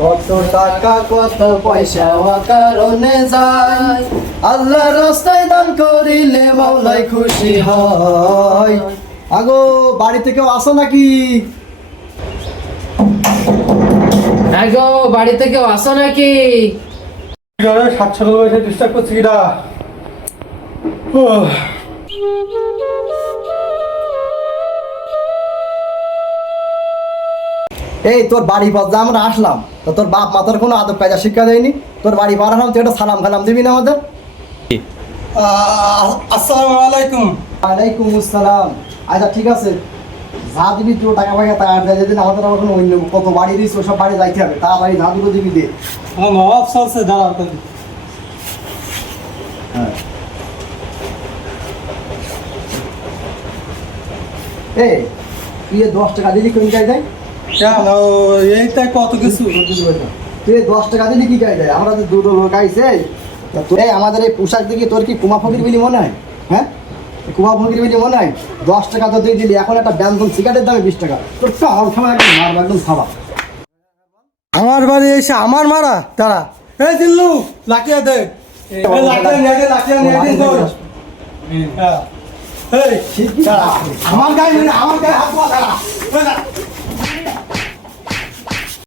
কত টাকা কত পয়সা কারণে যায়, আল্লাহর রাস্তায় দান করিলে মাওলাই খুশি হয়। আগো বাড়িতে কেউ আসো নাকি? আগো বাড়িতে কেউ আসো নাকি? সাত সকাল বয়সে ডিস্টার্ব করছি কিনা? এই তোর বাড়ি পথ আমরা আসলাম, তো তোর বাপ মাতার কোনো আদব কায়দা শিক্ষা দেয়নি। তোর বাড়ি পার আসলাম, তুই একটা সালাম কালাম দিবি না আমাদের? আসসালামু আলাইকুম। ওয়ালাইকুম আসসালাম। আচ্ছা ঠিক আছে, যা দিবি তুই টাকা পয়সা টাকা দেয়, যেদিন আমাদের আবার কোনো অন্য কত বাড়ি দিস ওসব বাড়ি যাইতে হবে, তাড়াতাড়ি যা দুটো দিবি দে। আমার নবাব চলছে, দাঁড়াও। হ্যাঁ এই তুই 10 টাকা দিলি কোন জায়গায়? এইটা কত কিছু। তুই 10 টাকা দিলি কি জায়গায়? আমরা তো দুটো লোক আইছে, এই আমাদের এই পোশাক দেখি তোর কি কুমা ফকির বলি মনে হয়? হ্যাঁ কুমা ফকির বলি মনে হয়? 10 টাকা তো তুই দিলি, এখন একটা ব্যান্ডন সিগারেটের দামে 20 টাকা। তোর চাল খাওয়া একদম মারবা, একদম খাওয়া। আমার বাড়ি এসে আমার মারা তারা। এই দিল্লু লাকিয়া দে, লাকিয়া নিয়ে দে তোর। এই ঠিক আছে। আমার গায়ে হাত পা।